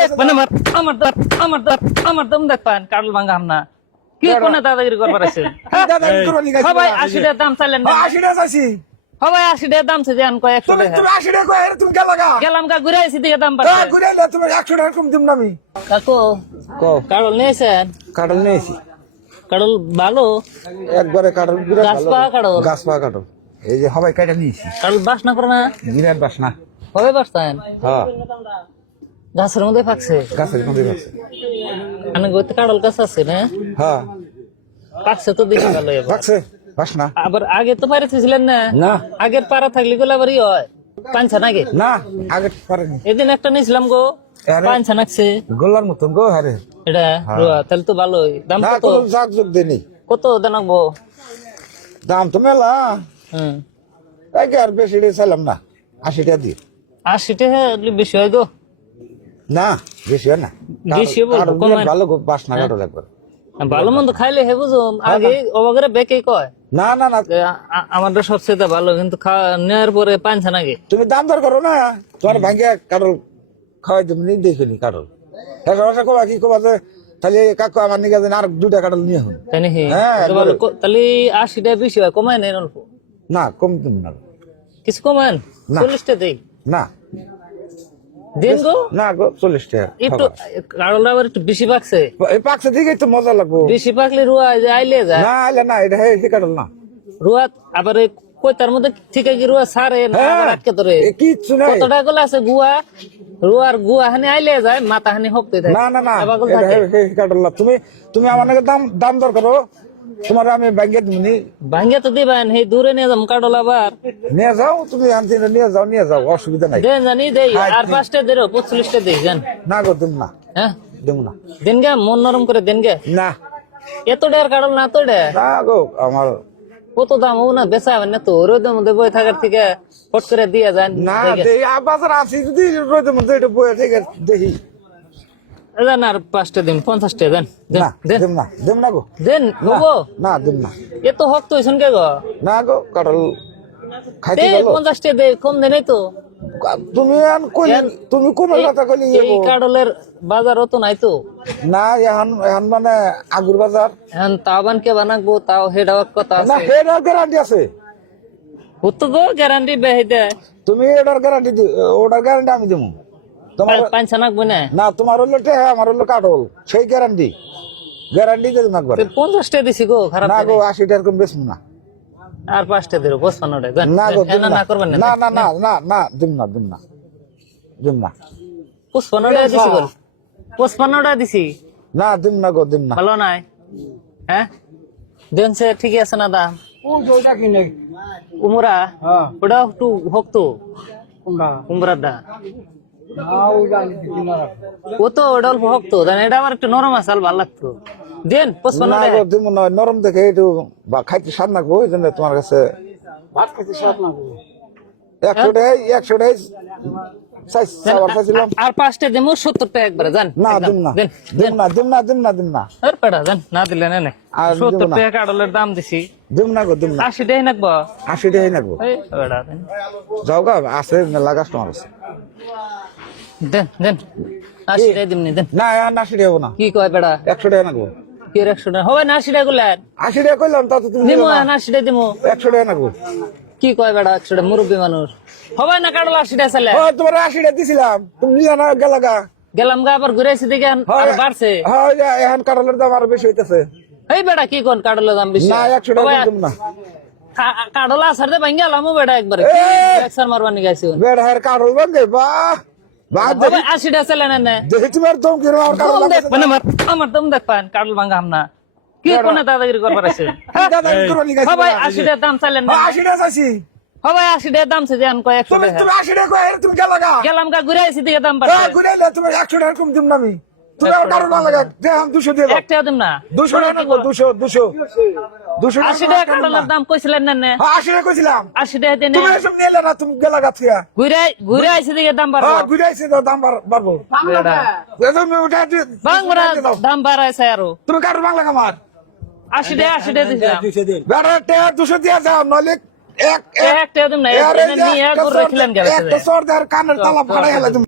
দেখবেন আমার আমার আমার দা- আমার দম দেখবেন কাটল ভাঙ্গা কি কোন দাদাগিরি করবার আছে? দাদাগিরি করবার লিগাইছে সবাই আশি টাকা দাম চাইলেন হ্যাঁ, আশি টাকা চাইছি। সবাই আশি টাকা দাম চাইছে আন কয় একশো তুমি আশি টাকা কই, তুমি গেলা গেলাম গা ঘুরে আইসি দিকে দাম হ্যাঁ, ঘুরে এলে তুমি একশো টাকা কম দিম না আমি। কাকু কও নিয়েছেন? কাটল নিয়েছি। কাটল ভালো? একবারে কাটল গাছ ভালো। পাকা গাছ পাকা কাটল। এই যে সবাই কাটা নিয়েছি। কাটল বাস করে না? বিরাট বাসনা। হবে বাসতেন? হ্যাঁ। গাছের মধ্যে পাকছে? গাছের মধ্যে আছে মানে গইতে কাটল গাছ আছে না? হ্যাঁ। পাকছে তো দেখি ভালো এবার। রাখছে বাসনা আবার আগে তো পারেছিলেন না? না। আগের পাড়া থাকলে গুলো আবার ই হয়। পাঞ্ছা নাকি না আগে পারেনি এদিন একটা নিয়েছিলাম গো। আরে। পাঞ্ছা নাকছে গোলার মতন গো হারে এটা? রুয়া, তাহলে তো ভালোই। দাম না কত? জাগ যোগ দেনি কত দানাকবো দাম তো মেলা। হুম। আর বেশি দিয়ে চাইলাম না। আশি টাকা দিয়ে। আশি টাকা হলে বেশি হয় গো। না বেশি হয় না। বেশি কমায়। ভালো গো, বাসনা কাটল একবার ভালো মন্দ খাইলে হে বুঝুম আগে অবাগরে বেকে কয়। না না না। আমাদের সবচেয়ে ভালো কিন্তু নেওয়ার পরে পাঞ্ছা নাকি তুমি দাম দর করো না। তোমার ভাঙ্গিয়া কাটল খাওয়াই তুমি নি কাটল হ্যাঁ কবা কি কবা যে তাহলে কাকু আমার নিকে আর দুটা কাটল নিয়ে হন তাই নাকি? হ্যাঁ। তাহলে বেশি হয় কমায় নেন অল্প। না কম তুমি না। কিছু কমান না। চল্লিশটা দেই। না। দিন গো না গো চল্লিশ টাকা একটু কারণ আবার একটু বেশি পাকছে? এই পাকছে দিকে তো মজা লাগবো। বেশি পাকলে রুয়া যে আইলে যায়। না আইলে না এটা হে হে কাটল না। রুয়া আবার এই কই তার মধ্যে ঠিক কি রুয়া সারে না হ্যাঁ। আবার আটকে ধরে? এ কিচ্ছু নাই। কত টাকা গুলো আছে গুয়া? রুয়ার গুয়া হানি আইলে যায় মাথা হানি হকতে থাকে না না না এবাগুল এটা থাকে। হে হে কাটল না। তুমি তুমি আমার নাকি দাম দাম দর করো। তোমার আমি ব্যাংকে দিবনি ভাঙ্গে তো দিবেন সেই দূরে নিয়ে যাম কাটল আবার নিয়ে যাও তুমি আনতে নিয়ে যাও নিয়ে যাও অসুবিধা নাই। দেন জানি দেই আর পাঁচটা দেরো পঁচল্লিশটা দেই জান। না গো দিম না। হ্যাঁ? দিম না। দেন গে মন নরম করে দেন গে। না। এত ডের কাটল না তো ডে না গো আমার কত দাম ও না বেচা হবে না তো রোদের মধ্যে বই থাকার থেকে ফট করে দিয়ে যান না দেই আ বাজার আছি যদি রোদের মধ্যে এটা বয়ে থেকে দেখি। দেন আর পাঁচটা দিন পঞ্চাশটা দেন দেন, না দেন। না না গো। দেন না, হব না দিম না। এত হক তো হইছন কে গো? না গো কাটল খাইতে গেল। পঞ্চাশটা দে কম দে নাই তো। তুমি আন কইলে তুমি কোন কথা কইলে এই কাডলের বাজারও তো নাই তো। না এখন এখন মানে আগুর বাজার। এখন তাওবান কে বানাকবো তাও হেড কথা না আছে। এটার গ্যারান্টি আছে। হতো গো গ্যারান্টি বেহে দে। তুমি এটার গ্যারান্টি ওটার গ্যারান্টি আমি দেবো তোমার পাঁচ নাকবো না না তোমার হলো টে আমার হলো কাটল সেই গ্যারান্টি গ্যারান্টি দেবো না একবার তো পঞ্চাশটা দিছি গো খারাপ না দেয় গো নাই। আশি টাকার কম বেশি না আর পাঁচটা দিল পঁচপান্নটা দেন না গো দেন, দিম না না না করবেন না না না না না না দিম না দিম না দিম না পঁচপান্নটা দিছি গো পঁচপান্নটা দিছি না দিম না গো দিম না ভালো নাই হ্যাঁ দেন সে ঠিকই আছে না দাম উমরা ওটা একটু হোক তো উমরার দা ও তো ওটা অল্প হোক তো দেন এটা আমার একটু নরম আছে ভালো লাগতো। দেন পঁচপান্ন নরম দেখে একটু বা খাইতে স্বাদ না গো ওই জন্য তোমার কাছে একশো টাকা চাই- চাওয়ার আর পাঁচটা দেবো সত্তর টাকা একবারে জান। না দেন দিম না দিম না দিম না দিম না। আর পেড়া জান না দিলে না না। আর সত্তর টাকা কাডলের দাম দিছি। দিম না গো দিম না। আশি নাকবো। আশি টাকাই নাকবো। এই যাও গা আছে মেলা কাস্টমার আছে। দেন দেন। আশি টাকা দিমনি দেন। না এখন আশি টাকা না। কি কয় পেড়া একশো টাকা নাকবো কি একশো টাকা? হবে না আশি টাকা গুলেন আশি টাকা কইলাম তা তো তুমি দিমো না। না আশি টাকা দিমো। একশো টাকা নাকবো কি কয় বেড়া একশো টাকা? মুরব্বী মানুষ। হবে না কাডল আশি টাকা চালে। ও তোমার আশি টাকা দিছিলাম। তুমি নিয়ে না গেলা গেলাম গা আবার ঘুরে এসে দেখে আর বাড়ছে। হয় এখন কাটলের দাম আরও বেশি হইতেছে। এই বেড়া কি কোন কাডলের দাম বেশি? না একশো টাকা দিম না। কা- কাডল আসার দে ভাঙ্গি আলামও বেড়া একবার! একসার মারবানি গাইছে। বেড় কাটল বান্ধে বাহ! বাহ হবে দেখি আশি টাকা চালে না। না দেখি তোমার দম কিরম আমার কাটল দম আমার আমার দম দেখবেন কাডল ভাঙ্গা হামনা কি কোন? দাদাগিরি করবার আছে? সবাই আশি টাকা দাম চাইলেন না। আশি টাকা চাইছি। সবাই আশি টাকা দাম চাইছে তুমি তুমি আশি টাকা তুমি গেলা গা। গেলাম গা ঘুরে আইসি দিকে দাম হ্যাঁ বাড়ছে। ঘুরে তুমি একশো টাকা কম দিম না আমি। তুমি আমার কাটল না লাগা যে দুশো দিয়ে দিম না। দুশো টাকা দুশো দুশো। আশি টাকা কাডলের দাম কইছিলেন না না? হ্যাঁ আশি টাকা কইছিলাম। আশি টাকা দিয়ে তুমি এসব নিয়ে না তুমি গেলা গা ঘুরে ঘুরে আইসি দিকে দাম বাড়বো। হ্যাঁ ঘুরে দাম বাড়বো। বাংলা। দাম বাড়াইছে আরও। তুমি বাংলা কামার? আশি টাকা আশি টাকা দিছিলাম। বেড়া টাকা দুশো দিয়ে যাও নলে এক এক টাকা দিম না নিয়ে ঘুরে রাখিলেন একটা চোর কানের তালা ফাড়াই হেলা